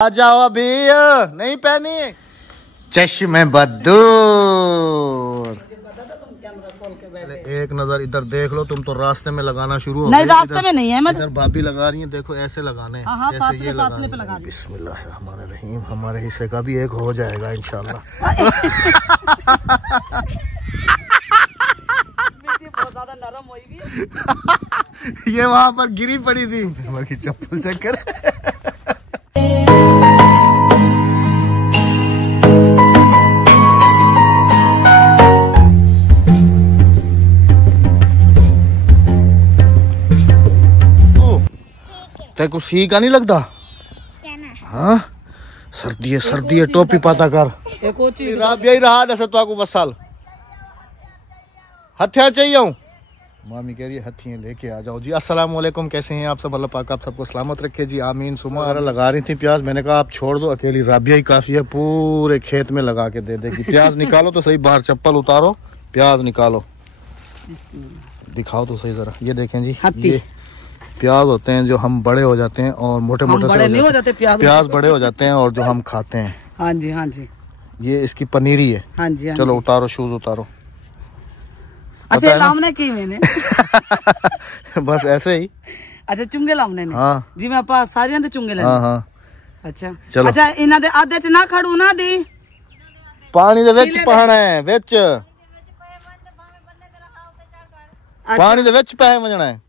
आ जाओ अभी नहीं पहनी चश्मे बदूर। एक नजर इधर देख लो, तुम तो रास्ते में लगाना शुरू हो। नहीं रास्ते में नहीं है, मैं इधर भाभी लगा रही है, देखो ऐसे लगाने हाँ, जैसे ये लगा। बिस्मिल्लाहिर्रहमानिर्रहीम, हमारे हिस्से का भी एक हो जाएगा इंशाल्लाह। बहुत ज्यादा नरम हुई भी। ये वहां पर गिरी पड़ी थी, बाकी चप्पल चक्कर। तेको सी का नहीं लगता? हाँ सर्दी है टोपी पाता कर। यही रहा जैसे तो आपको वसाल हथियार चाहिए हूँ। मामी कह रही है हथियार लेके आ जाओ जी। अस्सलाम वालेकुम, कैसे हैं आप सब? अल्लाह पाक आप सबको सलामत रखे जी, आमीन सुमा। लगा रही थी प्याज, मैंने कहा आप छोड़ दो, अकेली राबिया ही काफी है, पूरे खेत में लगा के दे देगी। प्याज निकालो तो सही, बाहर चप्पल उतारो, प्याज निकालो, दिखाओ तो सही जरा। ये देखें जी, ये प्याज होते हैं जो हम बड़े हो जाते हैं और मोटे मोटे से नहीं हो जाते प्याज बड़े हो जाते हैं और जो हम खाते हैं। हाँ जी हाँ जी, ये इसकी पनीरी है। हाँ जी, चलो उतारो, शूज उतारो। अच्छा लामने की मैंने बस ऐसे ही। अच्छा चुंगे लामने ने। हाँ जी मैं पास सारियां दे चुंगे लेने। हाँ हाँ अच्छा चलो। अच्छा इना दे आधे च ना खड़ू ना दी पानी दे विच पहाना है, विच पानी दे विच पै वजना है।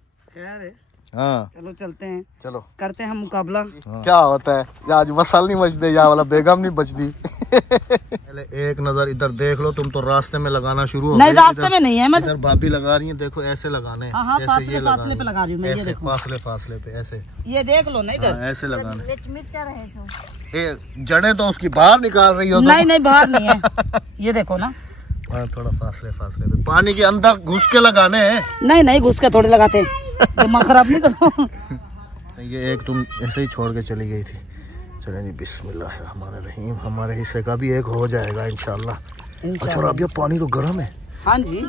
हाँ चलो चलते हैं, चलो करते हैं हम मुकाबला। क्या होता है आज वसल नहीं बचते या वाला बेगम नहीं बचती। पहले एक नजर इधर देख लो, तुम तो रास्ते में लगाना शुरू हो। नहीं रास्ते में नहीं है, मैं इधर भाभी लगा रही है, देखो ऐसे लगाने। जैसे ये फासले पे लगा रही हूँ मैं, ये देखो फासले पे ऐसे, ये देख लो ना इधर ऐसे लगाने। जड़े तो उसकी बाहर निकाल रही हो। नहीं बाहर नहीं है, ये देखो ना थोड़ा फासले पे पानी के अंदर घुस के लगाने हैं। नहीं घुस के थोड़े लगाते हैं, दिमाग खराब नहीं करो। ये एक तुम ऐसे ही छोड़ के चली गई थी। चलें जी, बिस्मिल्लाहिर्रहमानिर्रहीम, हमारे हिस्से का भी एक हो जाएगा इंशाल्लाह। अच्छा राबिया पानी तो गर्म है। हाँ जी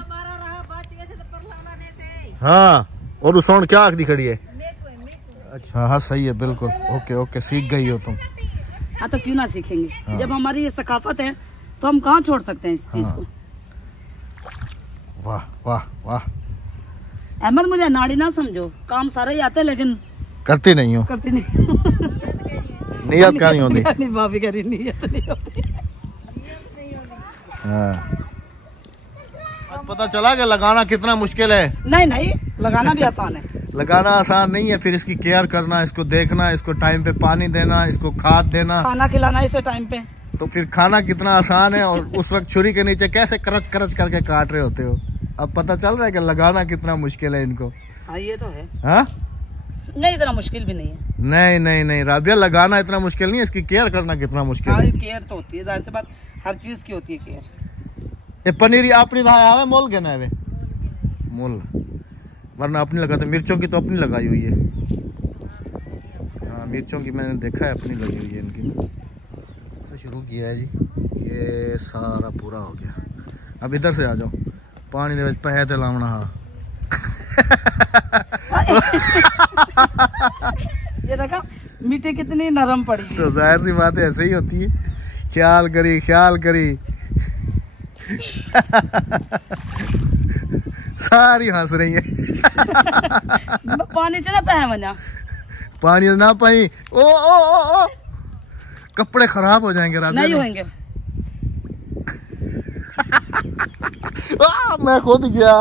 हाँ, और उस क्या आँख दिखड़ी है? अच्छा हाँ सही है, बिल्कुल ओके ओके, सीख गई हो तुम। हाँ तो क्यों ना सीखेंगे। हाँ। जब हमारी ये सकाफत है तो हम कहाँ छोड़ सकते हैं इस चीज को। वाह वाह वाह। अहमद मुझे नाड़ी ना समझो, काम सारे ही आते लेकिन करती नहीं हूँ। करती नहीं। नियत क्या नहीं होती? नहीं भाभी करी नियत नहीं होती। हाँ। पता चला कि लगाना कितना मुश्किल है। नहीं लगाना भी आसान है। लगाना आसान नहीं है, फिर इसकी केयर करना, इसको देखना, इसको टाइम पे पानी देना, इसको खाद देना, खाना खिलाना इसे टाइम पे। तो फिर खाना कितना आसान है, और उस वक्त छुरी के नीचे कैसे करच करके काट रहे होते हो। अब पता चल रहा है कि लगाना कितना मुश्किल है इनको। हाँ ये तो है। हाँ नहीं इतना मुश्किल भी नहीं है। नहीं राबिया, लगाना इतना मुश्किल नहीं है, इसकी केयर करना कितना मुश्किल है। केयर तो होती है, जाहिर सी बात, हर चीज की होती है केयर। ये पनीर अपनी आवे मोल के ना मोल, वरना अपनी लगाते। मिर्चों की तो अपनी लगाई हुई है। हाँ मिर्चों की मैंने देखा है, अपनी लगी हुई है इनकी। तो शुरू किया है जी, ये सारा पूरा हो गया। अब इधर से आ जाओ, पानी दे पै ते लावना। हाँ ये देखा मिट्टी कितनी नरम पड़ी है। तो जाहिर सी बात है ऐसे ही होती है। ख्याल करी सारी हंस रही है। पानी चला पै मना, पानी ना पाई ओ कपड़े खराब हो जाएंगे। नहीं होंगे। मैं खुद गया।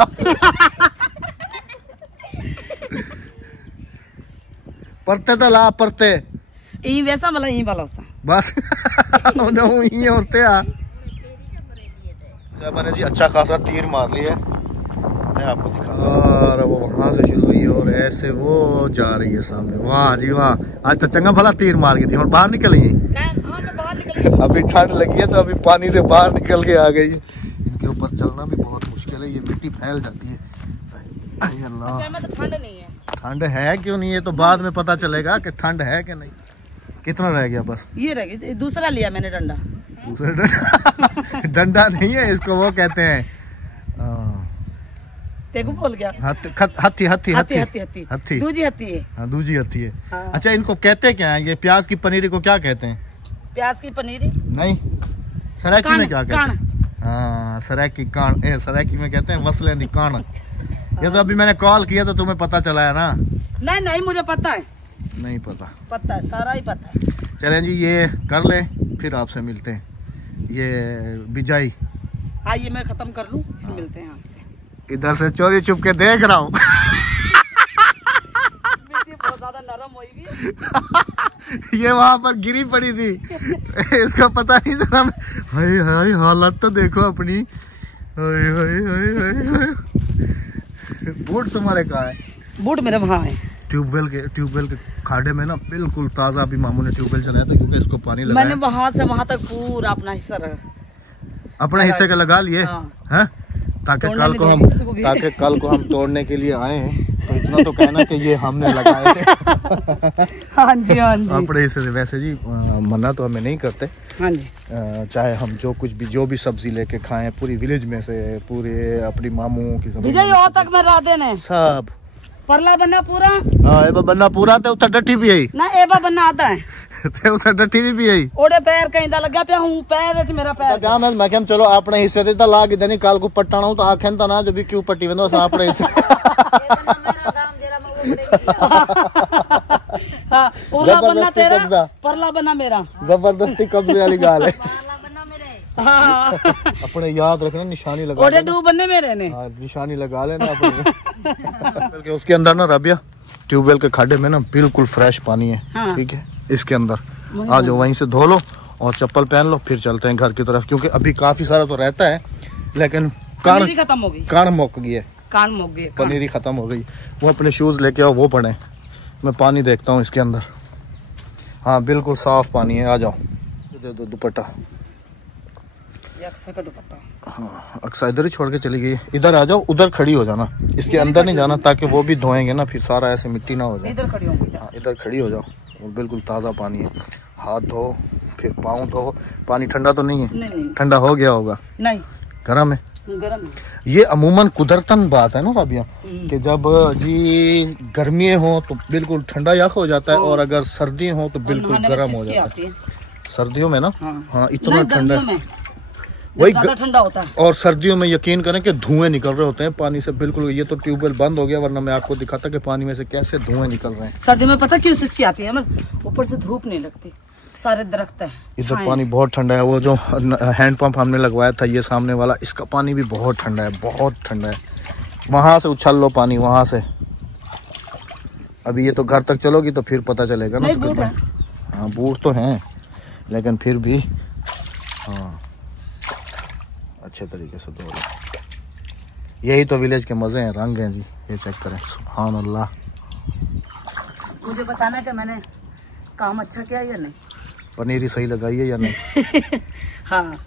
परते तो ला परते ई वैसा वाला ई वाला उसा बस। ये औरते आ मैंने जी अच्छा खासा तीर मार लिया, मैं आपको दिखा रहा। वो वहां से शुरू हुई और ऐसे वो जा रही है सामने। वाह जी वाह, आज तो चंगा भला तीर मार गई थी और बाहर निकल गई। अभी ठंड लगी है तो अभी पानी से बाहर निकल के आ गई। इनके ऊपर चलना भी बहुत मुश्किल है, ये मिट्टी फैल जाती है। अल्लाह तो ठंड नहीं है। ठंड है क्यों नहीं है तो बाद में पता चलेगा कि ठंड है कि नहीं। कितना रह गया? बस ये रह गया, दूसरा लिया मैंने डंडा। डंडा नहीं है इसको, वो कहते हैं तेको बोल गया हत्ती हत्ती हत्ती हत्ती हत्ती हत्ती हत्ती दूजी हत्ती है। हाँ, दूजी हत्ती है। हाँ। अच्छा, इनको कहते क्या है? ये प्याज की पनीरी को क्या कहते हैं? प्याज की पनीरी नहीं, सराकी में क्या कहते कान। हैं? हाँ, सराकी कान। सराकी में कहते हैं वसलेंदी कान। ये तो अभी मैंने कॉल किया तो तुम्हें पता चला है ना? नहीं नहीं, मुझे पता है। नहीं पता? पता है, सारा ही पता है। चलें जी, ये कर ले, फिर आपसे मिलते हैं। ये बिजाई हाँ, ये मैं खत्म कर लूँ, फिर मिलते हैं आपसे। इधर से चोरी छुप के देख रहा हूँ। बहुत ज्यादा नरम होगी। ये वहां पर गिरी पड़ी थी। इसका पता नहीं चला। हाय हाय, हालत तो देखो अपनी। हाय हाय हाय हाय हाय। बूट तुम्हारे कहाँ है? बूट मेरे वहाँ है। ट्यूबवेल के खाड़े में ना, बिल्कुल ताजा। अभी मामू ने ट्यूबवेल चलाया था क्योंकि इसको पानी लगाया। मैंने वहाँ से वहाँ तक पूरा अपना हिस्सा रखा। अपने हिस्से का लगा लिए हैं, ताकि कल को हम तोड़ने के लिए आए हैं तो इतना तो कहना कि ये हमने लगाए थे। हाँ जी, हाँ जी। अपने हिस्से से। वैसे जी मना तो हमें नहीं करते। हाँ जी। चाहे हम जो भी सब्जी लेके खाएं, पूरी विलेज में से, पूरे अपनी मामू की विजय और तक में रह देने सब परला बनना पूरा। हाँ, एबा बनना पूरा ते उतर डटी भी है ना, एबा बनना आता है ते उतर डटी भी है। ओडे पैर कहीं दा लगा पे हूं, पैर च मेरा पैर क्या मैं क्या चलो अपने हिस्से ते लाग इधर नहीं, काल को पट्टाना हूं तो आखें तो ना जो भी क्यों पट्टी वेंदो सा अपने हिस्से। हां, ओला बनना तेरा, परला बनना मेरा। जबरदस्ती कब्जे वाली गाल है। हाँ। अपने याद रखना, निशानी लगा ओडे डू बनने मेरे ने। हाँ, निशानी लगा लेना अपने। बल्कि उसके अंदर ना राबिया, ट्यूबवेल के खाड़े में ना बिल्कुल फ्रेश पानी है। हाँ। ठीक है, इसके अंदर आ जाओ, वहीं से धो लो और चप्पल पहन लो, फिर चलते हैं घर की तरफ। क्योंकि अभी काफी सारा तो रहता है, लेकिन पनीरी खत्म हो गई। कान मुक गई है, कान मुक गई, पनीरी खत्म हो गई। वो अपने शूज लेके आओ, वो पड़े। मैं पानी देखता हूँ इसके अंदर। हाँ, बिल्कुल साफ पानी है। आ जाओ, दे दो दुपट्टा। हाँ, अक्सा इधर ही छोड़ के चली गई। इधर आ जाओ, उधर खड़ी हो जाना, इसके अंदर नहीं जाना, ताकि वो भी धोएंगे ना, फिर सारा ऐसे मिट्टी ना हो जाए। इधर खड़ी होंगी। हाँ, इधर खड़ी हो जाओ। और बिल्कुल ताज़ा पानी है। हाथ धो, फिर पाँव धो। पानी ठंडा तो नहीं है? नहीं। ठंडा हो गया होगा? नहीं, गर्म है। गर्म है। ये अमूमन कुदरतन बात है ना राबिया, कि जब जी गर्मी हो तो बिल्कुल ठंडा याक हो जाता है, और अगर सर्दी हो तो बिल्कुल गर्म हो जाता है। सर्दियों में ना, हाँ, इतना ठंडा, वही ठंडा होता है। और सर्दियों में यकीन करें कि धुएं निकल रहे होते हैं पानी से बिल्कुल। ये तो ट्यूबवेल बंद हो गया, वरना मैं आपको दिखाता कि पानी में से कैसे धुएं निकल रहे हैं। सर्दियों में पता क्यों इसकी आती है, ऊपर से धूप नहीं लगती, सारे दरख्त है। इधर पानी बहुत ठंडा है। वो जो हैंडपंप हमने लगवाया था, ये सामने वाला, इसका पानी भी बहुत ठंडा है, बहुत ठंडा है। वहां से उछल लो पानी, वहां से। अभी ये तो घर तक चलोगी तो फिर पता चलेगा ना। बूट है। हाँ, बूट तो हैं, लेकिन फिर भी हाँ, अच्छे तरीके से धो लो। यही तो विलेज के मजे हैं, रंग हैं जी। ये चेक करें, सुभान अल्लाह। मुझे बताना कि मैंने काम अच्छा किया या नहीं, पनीरी सही लगाई है या नहीं। हाँ,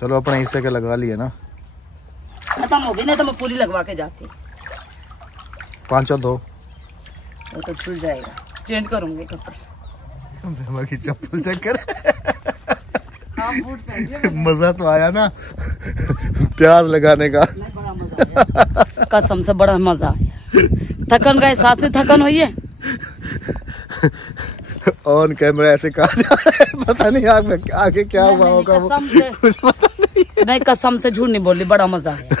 चलो अपने हिस्से के लगा लिए ना। खत्म हो गई, नहीं तो मैं पूरी लगवा के जाती। 5 धो, वो तो छूट जाएगा, चेंज करूंगी कपड़े। की चप्पल चेक कर। हाँ, बूट पहन। मजा तो आया ना प्याज लगाने का। बड़ा मजा आया, कसम से बड़ा मजा आया। थकन का एहसास नहीं, थकन हुई है। ऑन कैमरा ऐसे कहा जा रहा है, पता नहीं आगे क्या हुआ होगा। नहीं, कसम से झूठ नहीं बोल रही, बड़ा मजा आया,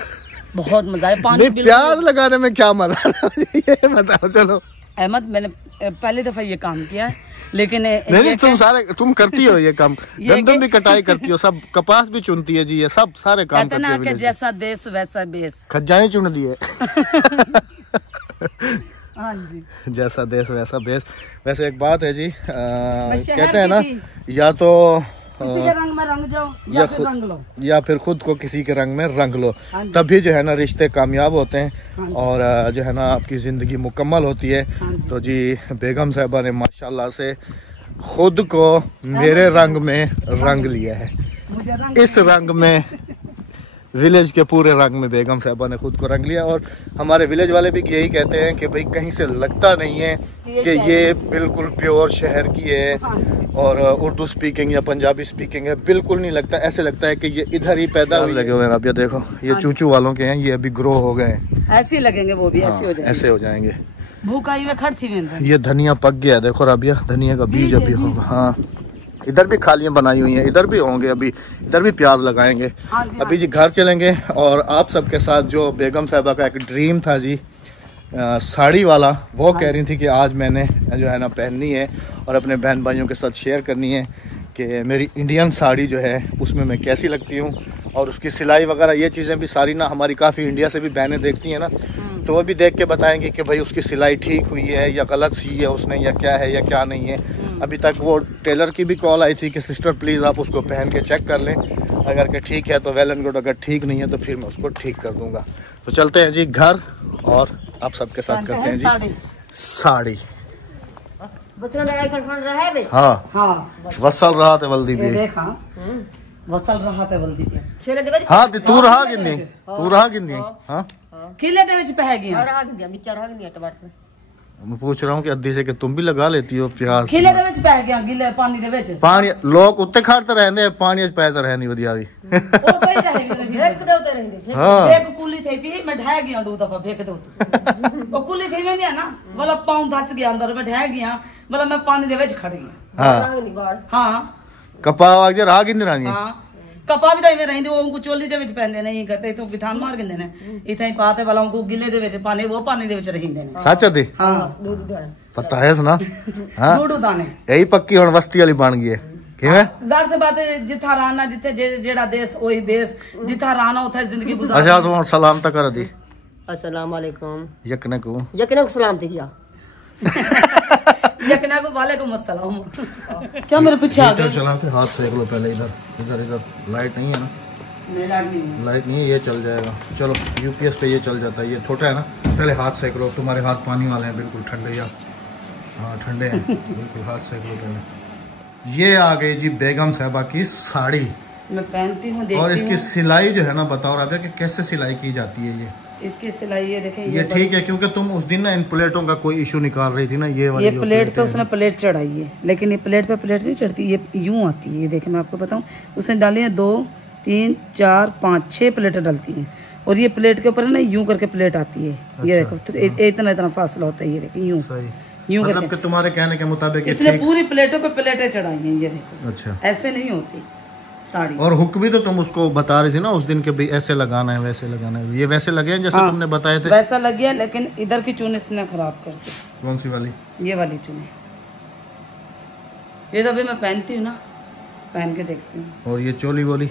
बहुत मजा आया। पानी प्याज लगाने में क्या मजा ये बताओ। चलो अहमद, मैंने पहली दफा ये काम किया है, लेकिन नहीं, तुम करती हो ये काम। गंदम भी कटाई करती हो, सब कपास भी चुनती है जी, ये सब सारे काम करती है। जैसा देश वैसा बेस, खजाएं चुन दिए। हाँ जी, जैसा देश वैसा बेस। वैसे एक बात है जी, कहते हैं ना, या तो किसी के रंग में रंग जाओ, या फिर रंग लो, या फिर खुद को किसी के रंग में रंग लो, तभी जो है ना रिश्ते कामयाब होते हैं, और जो है ना आपकी ज़िंदगी मुकम्मल होती है। तो जी बेगम साहिबा ने माशाल्लाह से खुद को मेरे रंग में रंग लिया है। इस रंग में, विलेज के पूरे रंग में बेगम साहिबा ने खुद को रंग लिया। और हमारे विलेज वाले भी यही कहते हैं कि भाई कहीं से लगता नहीं है कि ये बिल्कुल प्योर शहर की है और उर्दू स्पीकिंग या पंजाबी स्पीकिंग है, बिल्कुल नहीं लगता। ऐसे लगता है कि ये इधर ही पैदा हुए लगे हुए हैं। अब ये देखो, ये चूचू वालों के हैं, ये अभी ग्रो हो गए हैं। ऐसे ही लगेंगे वो भी, ऐसे हो जाएंगे, ऐसे हो जाएंगे। भूख आई हुई खड़ थी में। ये धनिया पक गया, देखो राबिया, धनिया का बीज अभी होगा। हाँ, इधर भी खालियां बनाई हुई हैं, इधर भी होंगे अभी, इधर भी प्याज लगाएंगे। अभी जी घर चलेंगे और आप सबके साथ जो बेगम साहिबा का एक ड्रीम था जी, साड़ी वाला, वो कह रही थी कि आज मैंने जो है ना पहननी है और अपने बहन भाइयों के साथ शेयर करनी है कि मेरी इंडियन साड़ी जो है उसमें मैं कैसी लगती हूँ, और उसकी सिलाई वगैरह ये चीज़ें भी सारी ना हमारी काफ़ी इंडिया से भी बहनें देखती हैं ना, तो वो भी देख के बताएंगे कि भाई उसकी सिलाई ठीक हुई है या गलत सी है उसने, या क्या है या क्या नहीं है। अभी तक वो टेलर की भी कॉल आई थी कि सिस्टर प्लीज़ आप उसको पहन के चेक कर लें, अगर के ठीक है तो वेल एंड गुड, अगर ठीक नहीं है तो फिर मैं उसको ठीक कर दूँगा। तो चलते हैं जी घर और आप सबके साथ करते हैं जी साड़ी। हाँ हाँ, वसल रहा थे वल्दी पे, वसल रहा थे वल्दी पे। हाँ तू रहा गिंदी, तू रहा गिंदी। हाँ किले दे विच पह गया। मैं पूछ रहा हूँ कि अद्दी से कि तुम भी लगा लेती हो प्याज। किले दे विच पह गया, गिले पानी दे विच पानी लोग उत्ते खाते रहंदे, पानी च पैसा रह नहीं वधिया दी। ओ सही रहे फेंक दे उते रहंदे। हां एक कुली थई पी मैं ढह गया दो दफा फेंक दे उते। ओ कुली थई वेंदी ना वाला पाउं धस गया अंदर, मैं ढह गया वाला, मैं पानी दे विच खड़ गया। हां हां कपा वाग रहा गिंदी रानी। हां कपा भी दे रहंदे, वो उनको चोली दे विच पैंदे नहीं करते, तो किथान मार गिंदे ने इथाई पाते वाला उनको गिले दे विच पानी, वो पानी दे विच रहंदे ने। सच दे? हां पता है ना। हां दूध दाने यही पक्की हुन वस्ती वाली बन गई है। किवें ज़ाहिर सी बात है, जिथा राना जिथे जेड़ा देश ओही बेस, जिथा राना उथे जिंदगी गुजार। अच्छा तो सलाम तक कर दी। अस्सलाम वालेकुम। यकने को सलाम दिया। यकना को वालेकुम अस्सलाम। क्या मेरे पीछे आ गए? चला के हाथ सेक लो पहले, इधर इधर इधर लाइट नहीं है ना। नहीं लाइट नहीं है, ये चल जाएगा। चलो यूपीएस पे ये चल जाता है, ये छोटा है ना। पहले हाथ सेक लो, तुम्हारे हाथ पानी वाले हैं बिल्कुल ठंडे, या हाँ ठंडे हैं बिल्कुल, हाथ सेक लो पहले। ये आ गई जी बेगम साहिबा की साड़ी, मैं पहनती हूँ और इसकी सिलाई जो है ना बताओ राबिया कि कैसे सिलाई की जाती है। ये इसकी सिलाई ये देखें, ये ठीक है, क्योंकि तुम उस दिन ना इन प्लेटों का कोई इशू निकाल रही थी ना, ये वाली ये प्लेट पे उसने प्लेट चढ़ाई है, लेकिन ये प्लेट पे प्लेट नहीं चढ़ती, ये यूं आती है। ये देखें मैं आपको बताऊं, उसने डाली है 2 3 4 5 6 प्लेटें डलती हैं, और ये प्लेट के ऊपर ना यूं करके प्लेट आती है। ये देखो इतना इतना फासला होता है, ये देखिए यूं यूं मतलब करके। कि तुम्हारे कहने के मुताबिक इसने पूरी प्लेटों पे प्लेटें चढ़ाई हैं, ये देखो। अच्छा, ऐसे नहीं होती साड़ी। और हुक भी तो तुम उसको बता रही थी ना उस दिन के भी ऐसे लगाना है वैसे लगाना है, ये वैसे लगे हैं जैसे तुमने बताए थे? वैसा लग गया, लेकिन इधर की चून इसने खराब कर दी। कौन सी वाली? ये वाली चूने, ये तो अभी मैं पहनती हूँ ना, पहन के देखती हूँ। और ये चोली वोली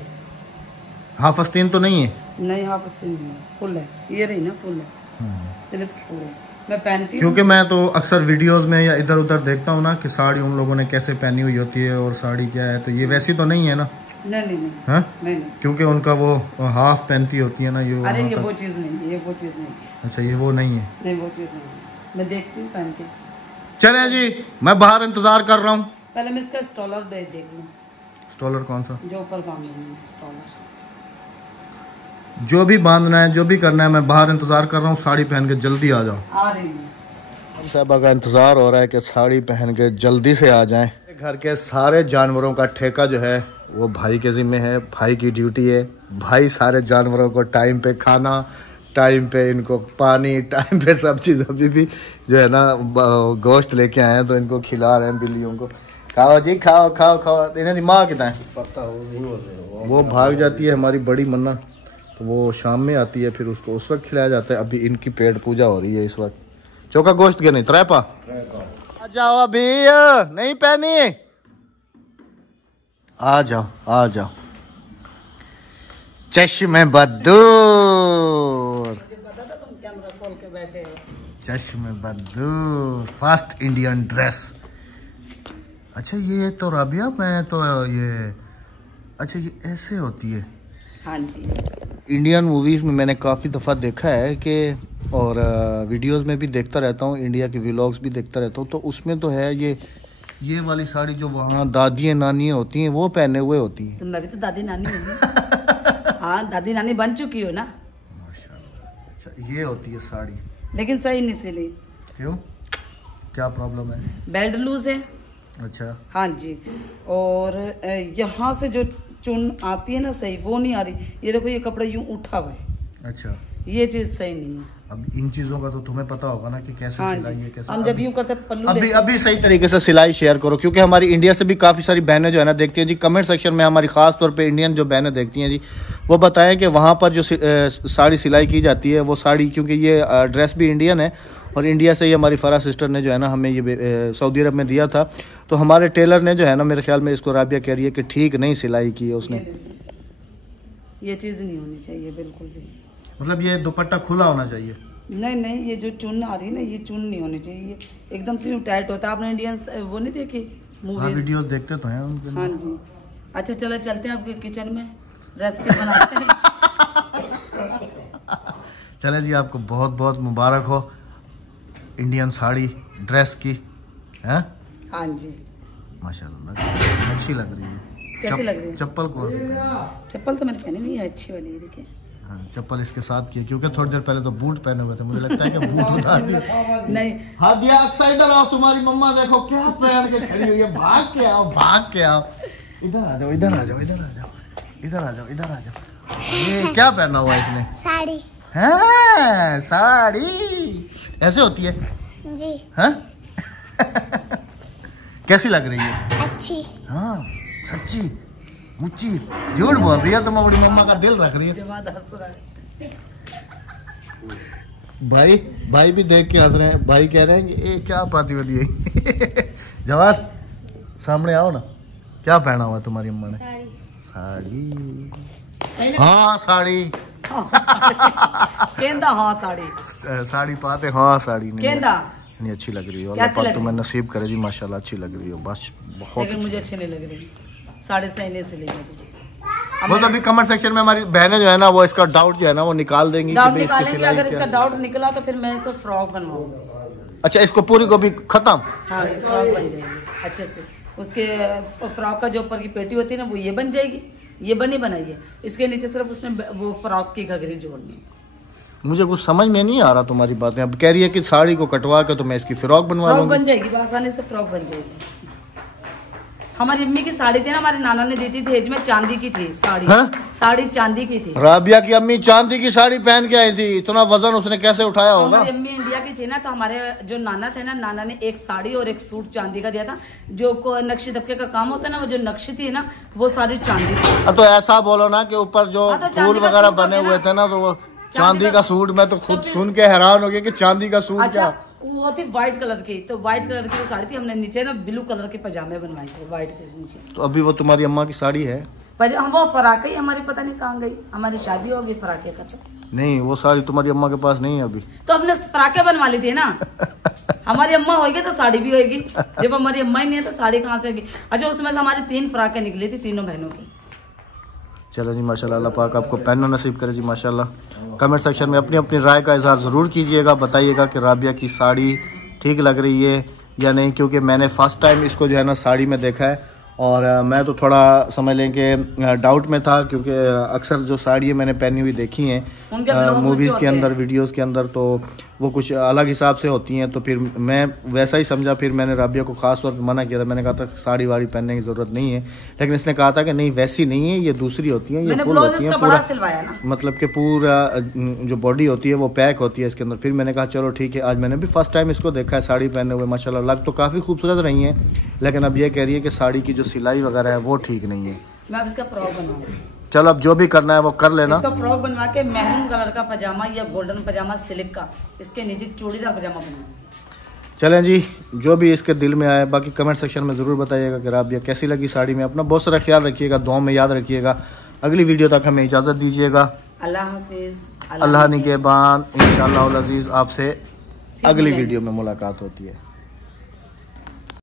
हाफ आस्तीन तो नहीं है? नहीं हाफ आस्तीन नहीं है, फुल है। ये रही ना फुल है, सिर्फ पूरे मैं पहनती हूँ। क्योंकि मैं तो अक्सर वीडियोस में या इधर उधर देखता हूँ ना कि साड़ी उन लोगों ने कैसे पहनी हुई होती है और साड़ी क्या है, तो ये वैसी तो नहीं है ना? नहीं नहीं हाँ? नहीं, क्योंकि उनका वो हाफ पहनती होती है ना ये। अरे ये वो चीज़ नहीं है, ये वो चीज़ नहीं है। अच्छा ये वो नहीं है? नहीं वो चीज़ नहीं है, मैं देखती हूँ पहन के। चले जी, मैं बाहर इंतजार कर रहा हूँ। पहले मैं इसका स्टॉलर देख लूँ। स्टॉलर कौन सा? जो ऊपर बांधना है स्टॉलर, जो भी बांधना है, जो भी करना है, मैं बाहर इंतजार कर रहा हूँ। साड़ी पहन के जल्दी आ जाओ। आ रही है साहबा का इंतजार हो रहा है कि साड़ी पहन के जल्दी से आ जाएं। घर के सारे जानवरों का ठेका जो है वो भाई के जिम्मे है, भाई की ड्यूटी है। भाई सारे जानवरों को टाइम पे खाना, टाइम पे इनको पानी, टाइम पे सब चीज़। अभी भी जो है ना गोश्त लेके आए हैं तो इनको खिला रहे हैं बिल्लियों को। खाओ जी खाओ खाओ खाओ। इन्हें माँ कितना है पता हो, वो भाग जाती है हमारी बड़ी मन्ना, तो वो शाम में आती है, फिर उसको उस वक्त खिलाया जाता है। अभी इनकी पेट पूजा हो रही है इस वक्त। चौका गोश्त के नहीं त्रैपा आ जाओ, अभी नहीं पहनी, आ जाओ आ जाओ। चश्मे बदूर, चश्मे बदूर, फर्स्ट इंडियन ड्रेस। अच्छा ये तो राबिया, मैं तो ये, अच्छा ये ऐसे होती है? हाँ जी। इंडियन मूवीज़ में मैंने काफ़ी दफ़ा देखा है कि, और वीडियोस में भी देखता रहता हूँ, इंडिया के व्लॉग्स भी देखता रहता हूँ, तो उसमें तो है ये वाली साड़ी जो वहाँ दादी नानी होती हैं वो पहने हुए होती हैं। तो मैं भी तो दादी नानी हूँ। हाँ दादी नानी बन चुकी हो ना। अच्छा ये होती है साड़ी, लेकिन सही नहीं सिली। क्यों, क्या प्रॉब्लम है? बेल्ट लूज है। अच्छा हाँ जी, और यहाँ से जो चुन आती है ना सही, वो नहीं आ रही। ये देखो ये कपड़ा यूं उठा हुआ है। अच्छा ये चीज सही नहीं है। अब इन चीजों का तो तुम्हें पता होगा ना कि कैसे हाँ सिलाई जी। है, कैसे हम जब यूं करते पल्लू अभी लेते- अभी सही तरीके से सिलाई शेयर करो, क्योंकि हमारी इंडिया से भी काफ़ी सारी बहनें जो है ना देखती हैं जी। कमेंट सेक्शन में हमारी खास तौर पे इंडियन जो बहनें देखती हैं जी, वो बताएं कि वहाँ पर जो साड़ी सिलाई की जाती है वो साड़ी, क्योंकि ये ड्रेस भी इंडियन है और इंडिया से ही हमारी फरा सिस्टर ने जो है ना हमें ये सऊदी अरब में दिया था, तो हमारे टेलर ने जो है ना मेरे ख्याल में इसको राबिया कह रही है कि ठीक नहीं सिलाई की है उसने। ये चीज नहीं होनी चाहिए बिल्कुल भी। मतलब ये दुपट्टा खुला होना चाहिए। नहीं नहीं, ये जो चुन आ रही है ना, ये चुन नहीं होनी चाहिए, ये एकदम से टाइट होता है। आपने इंडियन वो नहीं देखी हाँ, मूवीज? वीडियोस देखते तो हैं उनके। हाँ जी। अच्छा चलो चलते हैं आपके किचन में, रेसिपी बनाते हैं। चले जी, आपको बहुत बहुत मुबारक हो इंडियन साड़ी ड्रेस की, हैं? हाँ जी। माशाल्लाह अच्छी लग रही है। कैसी लग रही है? चप्पल कौन सी पहनी? चप्पल तो मैंने पहनी हुई है, अच्छी वाली है, देखिए। हाँ, चप्पल इसके साथ की है, क्योंकि थोड़ी देर पहले तो बूट पहने हुए थे, मुझे लगता है कि बूट उतार दिए। नहीं हाँ दिया, अक्सर इधर आओ, तुम्हारी मम्मा देखो क्या पहन के खड़ी हुई है, भाग के आओ, भाग के आओ, इधर आ जाओ, इधर आ जाओ, इधर आ जाओ, इधर आ जाओ, इधर आ जाओ। ये क्या पहना हुआ है इसने? साड़ी। हाँ, साड़ी ऐसे होती है जी। हाँ? कैसी लग रही है? अच्छी। हाँ सच्ची मुच्ची झूठ बोल रही है, तुम अपनी मम्मा का दिल रख रही है। जवाद हंस रहा है। भाई भी देख के हंस रहे हैं, भाई कह रहे हैं कि ये क्या पाती बदी है। जवाद सामने आओ ना, क्या पहना हुआ तुम्हारी अम्मा ने? साड़ी। हाँ साड़ी। केंदा हाँ साड़ी। साड़ी पाते हाँ साड़ी नहीं केंदा। नहीं अच्छी लग रही है, कैसी अल्लाह पाक लग तुम्हें नसीब करे जी, माशाल्लाह अच्छी लग रही हो, बस बहुत लेकिन मुझे अच्छी नहीं लग रही, साढ़े सही नहीं सिली मेरी। वो तो अभी कमेंट सेक्शन में हमारी बहनें जो है ना वो इसका डाउट जो है ना वो निकाल देंगी कि डाउट भाई इसकी निकालेंगे, सिलाई अगर क्या इसका है। डाउट निकला तो फिर मैं इसे फ्रॉक बनवाऊंगा। अच्छा, इसको पूरी को भी खत्म। हाँ फ्रॉक बन जाएगी अच्छे से। उसके फ्रॉक का जो ऊपर की पेटी होती है ना वो ये बन जाएगी, ये बनी बनाई है। इसके नीचे सिर्फ उसने वो फ्रॉक की घघरी जोड़नी। मुझे कुछ समझ में नहीं आ रहा तुम्हारी बातें। अब कह रही है कि साड़ी को कटवा के तो मैं इसकी फ्रॉक बनवा फ्रॉक लूंगी। बन जाएगी, आसानी से फ्रॉक बन जाएगी। हमारी अम्मी की साड़ी थी ना, हमारे नाना ने दी थी दहेज में, चांदी की थी साड़ी। हाँ? साड़ी चांदी की थी। राबिया की अम्मी चांदी की साड़ी पहन के आई थी, इतना वजन उसने कैसे उठाया होगा? हमारी अम्मी इंडिया की थी ना, तो हमारे जो नाना थे ना, नाना ने एक साड़ी और एक सूट चांदी का दिया था। जो नक्शी दबके का काम होता है ना, वो जो नक्शी थी ना वो सारी चांदी थी। तो ऐसा बोलो ना कि ऊपर जो हाँ, तो फूल चांदी का वगैरह सूट बने होता है हुए ना। थे ना, तो वो चांदी चांदी का का सूट, मैं तो खुद सुन के हैरान हो गया कि चांदी का सूट अच्छा क्या। वो थी व्हाइट कलर की, तो व्हाइट कलर की जो साड़ी थी, हमने नीचे ना ब्लू कलर के पजामे बनवाए थे व्हाइट के नीचे। तो अभी वो तुम्हारी अम्मा की साड़ी है? हम वो फराक ही हमारी पता नहीं कहाँ गई, हमारी शादी होगी फराके का। नहीं, वो साड़ी तुम्हारी अम्मा के पास नहीं है अभी। तो हमने फराके बनवा ली थी ना। हमारी अम्मा होगी तो साड़ी भी होगी, जब हमारी अम्मा ही नहीं है तो साड़ी कहाँ से होगी? अच्छा, उसमें से हमारी 3 फराकें निकली थी तीनों बहनों की। चलो जी माशाल्लाह, अल्लाह पाक आपको पहनना नसीब करे जी माशाल्लाह। कमेंट सेक्शन में अपनी अपनी राय का इजहार ज़रूर कीजिएगा, बताइएगा कि राबिया की साड़ी ठीक लग रही है या नहीं, क्योंकि मैंने फर्स्ट टाइम इसको जो है ना साड़ी में देखा है और मैं तो थोड़ा समझ लें कि डाउट में था, क्योंकि अक्सर जो साड़ी मैंने पहनी हुई देखी हैं मूवीज़ के अंदर, वीडियोस के अंदर, तो वो कुछ अलग हिसाब से होती हैं। तो फिर मैं वैसा ही समझा, फिर मैंने राबिया को ख़ास तौर पर मना किया था। मैंने कहा था साड़ी वाड़ी पहनने की ज़रूरत नहीं है, लेकिन इसने कहा था कि नहीं वैसी नहीं है, ये दूसरी होती हैं, ये फुल होती हैं, पूरा सिलवाया ना, मतलब कि पूरा जो बॉडी होती है वो पैक होती है इसके अंदर। फिर मैंने कहा चलो ठीक है, आज मैंने भी फर्स्ट टाइम इसको देखा है साड़ी पहने हुए, माशाल्लाह लग तो काफ़ी खूबसूरत रही हैं, लेकिन अब ये कह रही है कि साड़ी की जो सिलाई वगैरह है वो ठीक नहीं है। मैं अब इसका फ्रॉक बनवाऊंगी। चलो अब जो भी करना है वो कर लेना। इसका फ्रॉक बनवा के मैरून कलर का पजामा या गोल्डन पजामा सिल्क का, इसके नीचे चूड़ीदार पजामा बनवा। चलें जी, जो भी इसके दिल में आए, बाकी कमेंट सेक्शन में ज़रूर बताइएगा कि राबिया कैसी लगी साड़ी में। अपना बहुत सारा ख्याल रखिएगा, दुआ में याद रखिएगा। अगली वीडियो तक हमें इजाज़त दीजिएगा। अल्लाह हाफिज़। अल्लाह निगहबान। इंशाअल्लाह अज़ीज़ आपसे अगली वीडियो में मुलाकात होती है।